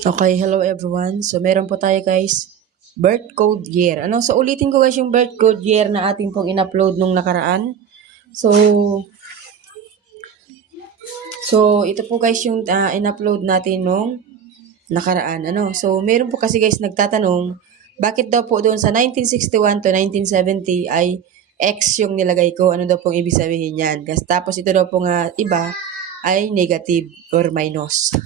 Okay, hello everyone. So, meron po tayo guys, birth code year. So ulitin ko guys yung birth code year na ating pong in-upload nung nakaraan. So, ito po guys yung in-upload natin nung nakaraan. So, meron po kasi guys nagtatanong, bakit daw po doon sa 1961 to 1970 ay X yung nilagay ko? Ano daw pong ibig sabihin yan? Tapos ito daw po nga iba ay negative or minus.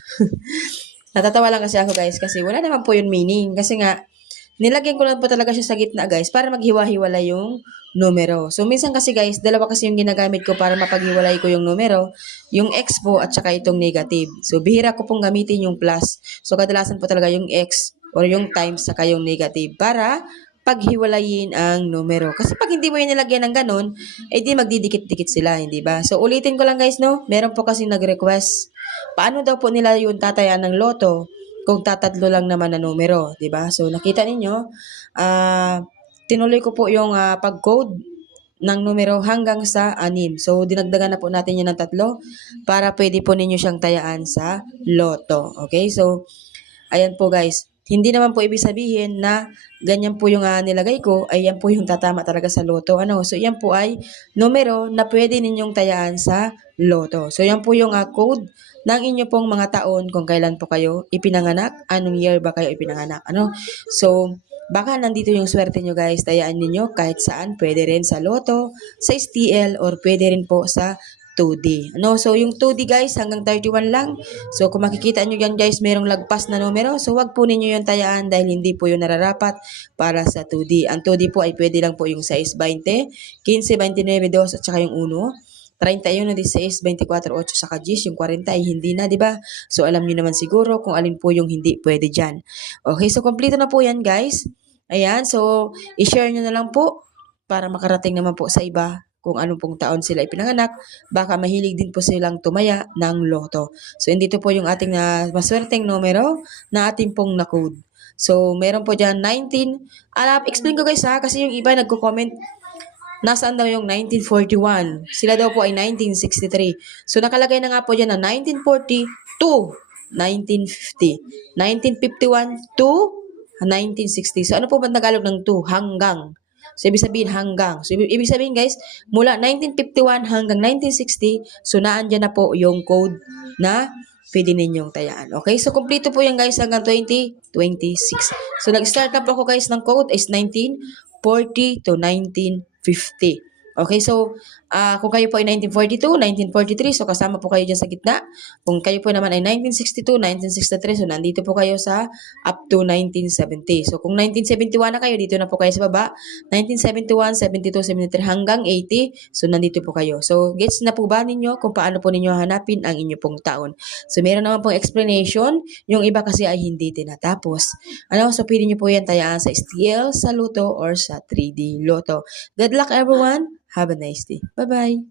Natatawa lang kasi ako guys kasi wala naman po yung meaning. Kasi nga, nilagyan ko lang po talaga siya sa gitna guys para maghiwa-hiwala yung numero. So minsan kasi guys, dalawa kasi yung ginagamit ko para mapaghiwalay ko yung numero, yung X po at saka itong negative. So bihira ko pong gamitin yung plus. So kadalasan po talaga yung X or yung times saka yung negative para paghiwalayin ang numero. Kasi pag hindi mo yung nilagyan ng ganun, eh di magdidikit-dikit sila, hindi ba? So ulitin ko lang guys, no? Meron po kasi nag-request. Paano daw po nila yung tatayan ng loto kung tatatlo lang naman na numero, 'di ba? So nakita ninyo, tinuloy ko po yung pag-code ng numero hanggang sa 6. So dinagdagan na po natin 'yan ng 3 para pwede po ninyo siyang tayaan sa loto. Okay? So ayan po guys. Hindi naman po ibig sabihin na ganyan po yung nilagay ko ay yan po yung tatama talaga sa loto. So yan po ay numero na pwede ninyong tayaan sa loto. So yan po yung code ng inyo pong mga taon kung kailan po kayo ipinanganak, anong year ba kayo ipinanganak. So baka nandito yung swerte nyo guys, tayaan ninyo kahit saan, pwede rin sa loto, sa STL, or pwede rin po sa 2D. So yung 2D guys, hanggang 31 lang. So kung makikita nyo yan guys, merong lagpas na numero. So wag po ninyo yung tayaan dahil hindi po yun nararapat para sa 2D. Ang 2D po ay pwede lang po yung 6, 20, 15, 29, 2 at saka yung 1. 31, 16, 24, 8, saka 10, yung 40 ay hindi na, di ba? So alam niyo naman siguro kung alin po yung hindi pwede dyan. Okay, so kompleto na po yan guys. Ayan, so i-share nyo na lang po para makarating naman po sa iba kung anong pong taon sila ipinanganak, baka mahilig din po silang tumaya ng loto. So, dito po yung ating maswerteng numero na ating pong na-code. So, meron po dyan 19. Explain ko guys kasi yung iba nagko-comment, nasaan daw yung 1941? Sila daw po ay 1963. So, nakalagay na nga po dyan na 1940 to 1950. 1951 to 1960. So, ano po ba Tagalog ng to? Hanggang. So, ibig sabihin hanggang. So, ibig sabihin guys, mula 1951 hanggang 1960, so naandyan na po yung code na pwede ninyong tayaan. Okay? So, kumpleto po yan guys hanggang 2026. So, nag-start na po ako guys ng code is 1940 to 1950. Okay, so kung kayo po ay 1942, 1943, so kasama po kayo dyan sa gitna. Kung kayo po naman ay 1962, 1963, so nandito po kayo sa up to 1970. So kung 1971 na kayo, dito na po kayo sa baba. 1971, 72, 73 hanggang 80, so nandito po kayo. So gets na po ba ninyo kung paano po ninyo hanapin ang inyo pong taon? So meron naman pong explanation, yung iba kasi ay hindi tinatapos. So pwede nyo po yan tayaan sa STL, sa Luto, or sa 3D Lotto. Good luck everyone! Have a nice day. Bye-bye!